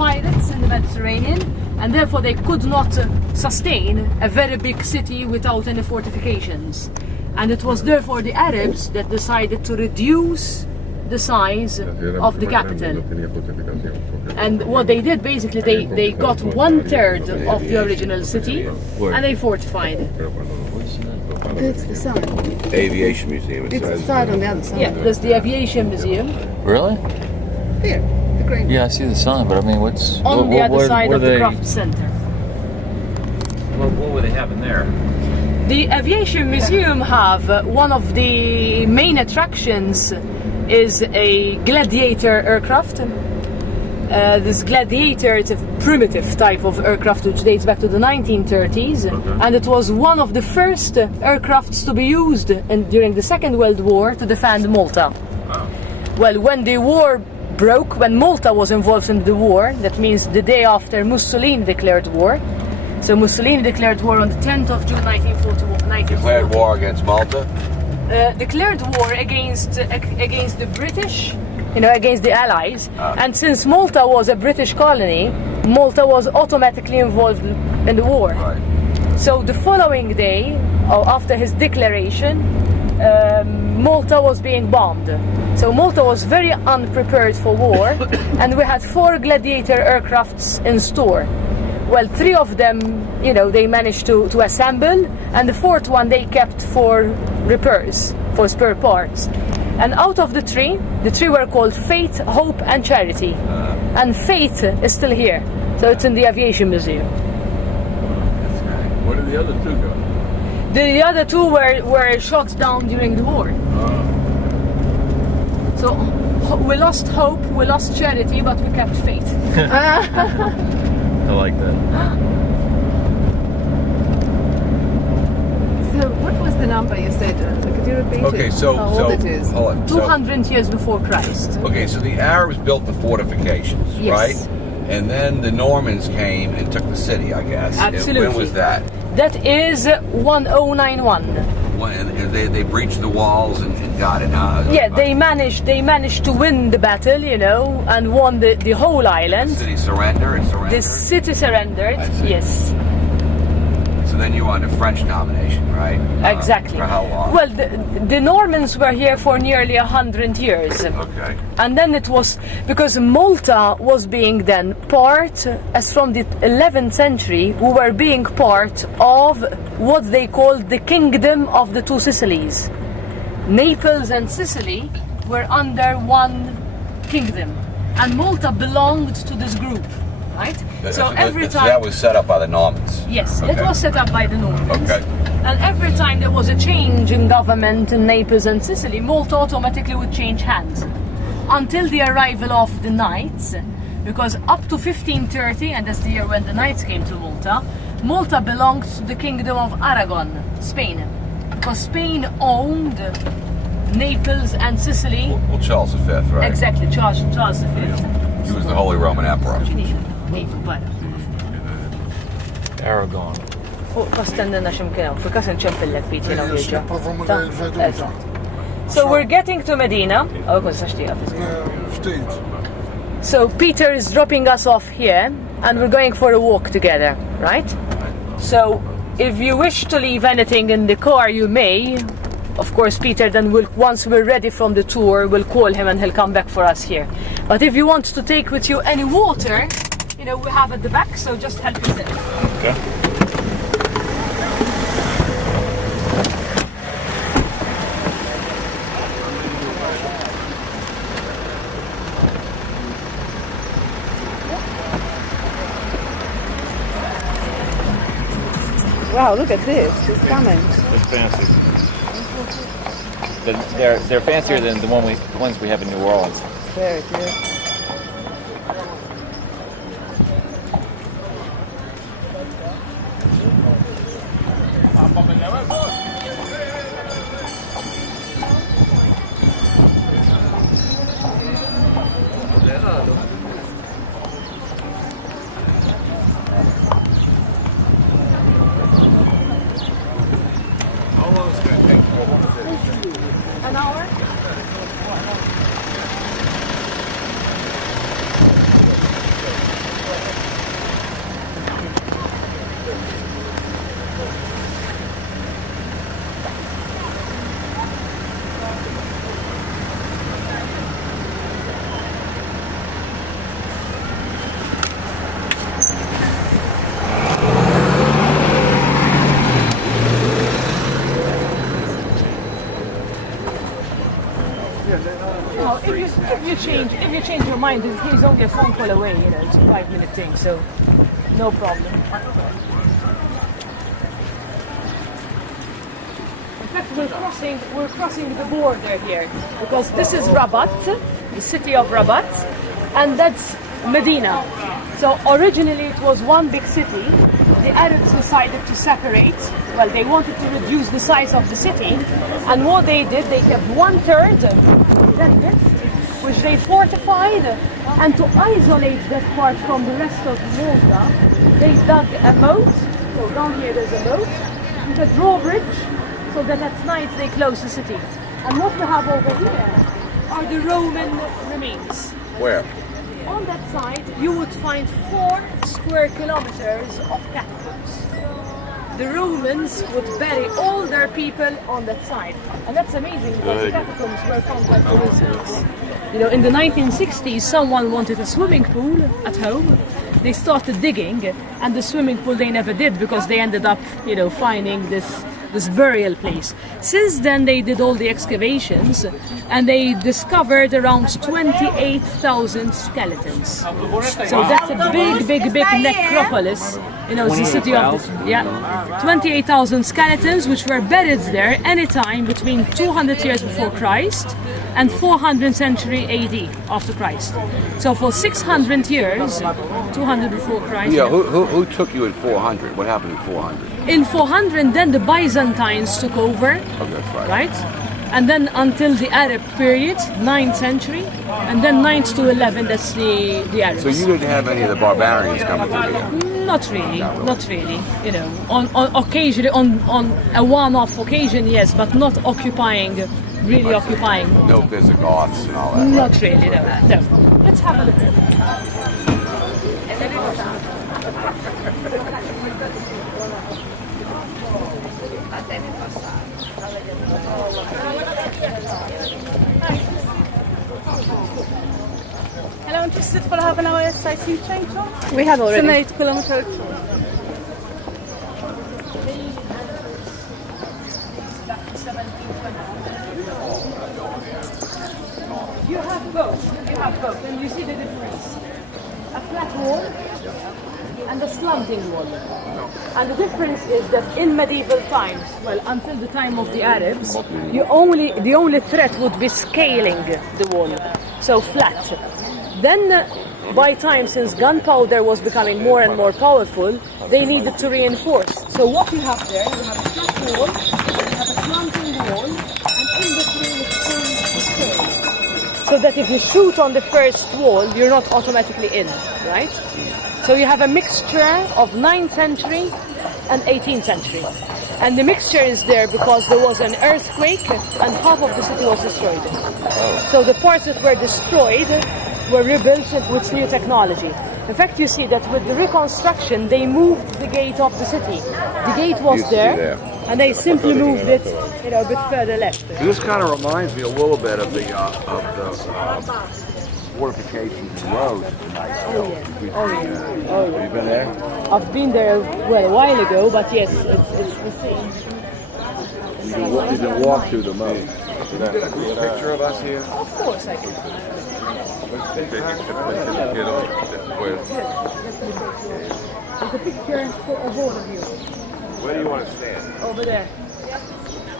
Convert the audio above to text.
pirates in the Mediterranean, and therefore they could not sustain a very big city without any fortifications. And it was therefore the Arabs that decided to reduce the size of the capital. And what they did, basically, they got 1/3 of the original city and they fortified. It's the sign. Aviation Museum. It's the sign on the other side. Yeah, there's the Aviation Museum. Really? Here, the green. Yeah, I see the sign, but I mean, what's On the other side of the craft center. What would they have in there? The Aviation Museum have one of the main attractions is a Gladiator aircraft. This Gladiator is a primitive type of aircraft which dates back to the 1930s, and it was one of the first aircrafts to be used during the Second World War to defend Malta. Well, when the war broke, when Malta was involved in the war, that means the day after Mussolini declared war. So Mussolini declared war on the 10th of June 1941. Declared war against Malta? Declared war against the British, against the Allies. And since Malta was a British colony, Malta was automatically involved in the war. Right. So the following day, after his declaration, Malta was being bombed. So Malta was very unprepared for war, and we had 4 Gladiator aircrafts in store. Well, 3 of them, they managed to assemble, and the 4th one they kept for repairs, for spare parts. And out of the 3 were called Faith, Hope and Charity. And Faith is still here, so it's in the Aviation Museum. That's right. Where did the other 2 go? The other 2 were shot down during the war. So we lost hope, we lost charity, but we kept faith. I like that. So what was the number you said? Could you repeat Okay, it? so, How old it is? hold on. 200 years before Christ. Okay, so the Arabs built the fortifications, Yes. right? And then the Normans came and took the city, I guess. Absolutely. And when was that? That is 1091. And they breached the walls and got it. Yeah, they managed to win the battle, and won the whole island. The city surrendered. The city surrendered. I see. Yes. So then you were under French domination, right? Exactly. For how long? Well, the Normans were here for nearly 100 years. Okay. And then it was, because Malta was being then part, as from the 11th century, we were being part of what they called the Kingdom of the Two Sicilies. Naples and Sicily were under one kingdom, and Malta belonged to this group, right? So every time that was set up by the Normans. Yes, Okay. it was set up by the Normans. Okay. And every time there was a change in government in Naples and Sicily, Malta automatically would change hands. Until the arrival of the Knights, because up to 1530, and that's the year when the Knights came to Malta, Malta belonged to the Kingdom of Aragon, Spain. Because Spain owned Naples and Sicily. Well, Charles V, right? Exactly, Charles V. He was the Holy Roman Emperor. Aragon. Kastenna ximkien, fi kas nċempillek Piti na wieġa. Provo il-veduta. So we're getting to Medina. Oh, kun saxtija. Ftit. So Peter is dropping us off here, and we're going for a walk together, right? So if you wish to leave anything in the car, you may. Of course, Peter then will, once we're ready from the tour, we'll call him and he'll come back for us here. But if you want to take with you any water, we have at the back, so just help yourself. Okay. Wow, look at this. It's coming. It's fancy. They're fancier than the ones we have in New Orleans. Very good. An hour? if you change your mind, he's only a phone call away. You know, it's a 5-minute thing, so no problem. In fact, we're crossing the border here because this is Rabat, the city of Rabat, and that's Medina. So originally it was one big city. The Arabs decided to separate. Well, they wanted to reduce the size of the city, and what they did, they kept 1/3 that bit, which they fortified, and to isolate that part from the rest of Malta, they dug a moat. So down here there's a moat with a drawbridge, so that at night they close the city. And what we have over here are the Roman remains. Where? On that side, you would find 4 square kilometers of catacombs. The Romans would bury all their people on that side. And that's amazing because the catacombs were found like coincidence. You know, in the 1960s, someone wanted a swimming pool at home. They started digging, and the swimming pool they never did because they ended up, you know, finding this burial place. Since then, they did all the excavations, and they discovered around 28,000 skeletons. So that's a big necropolis. You know, it's the city of 28,000 skeletons, which were buried there anytime between 200 years before Christ and 400th century AD after Christ. So for 600 years, 200 before Christ. Yeah, who took you in 400? What happened in 400? In 400, then the Byzantines took over, Oh, that's right? And then until the Arab period, 9th century, and then 9th to 11, that's the Arabs. So you didn't have any of the barbarians coming through here? Not really. You know, on occasionally, on a one-off occasion, yes, but not occupying. No Visigoths and all that. Not really, no. Let's have a look. Hello, interested for half an hour sightseeing train tour? We have It's an already. 8-kilometer tour. You have both, and you see the difference. A flat wall and a slanting wall. And the difference is that in medieval times, well, until the time of the Arabs, the only threat would be scaling the wall, so flat. Then, by time, since gunpowder was becoming more and more powerful, they needed to reinforce. So what you have there, you have a flat wall, you have a slanting wall, and in between is the scale. So that if you shoot on the first wall, you're not automatically in, right? So you have a mixture of 9th century and 18th century. And the mixture is there because there was an earthquake and half of the city was destroyed. So the parts that were destroyed were rebuilt with new technology. In fact, you see that with the reconstruction, they moved the gate of the city. The gate was there, and they simply moved it, you know, a bit further left. This kind of reminds me a little bit of the fortifications and roads. Have you been there? I've been there, well, a while ago, but yes, it's the same. You can walk through the moat. Picture of us here? Of course I can. Take a There's a picture of all of you Where do you want to stand? over there.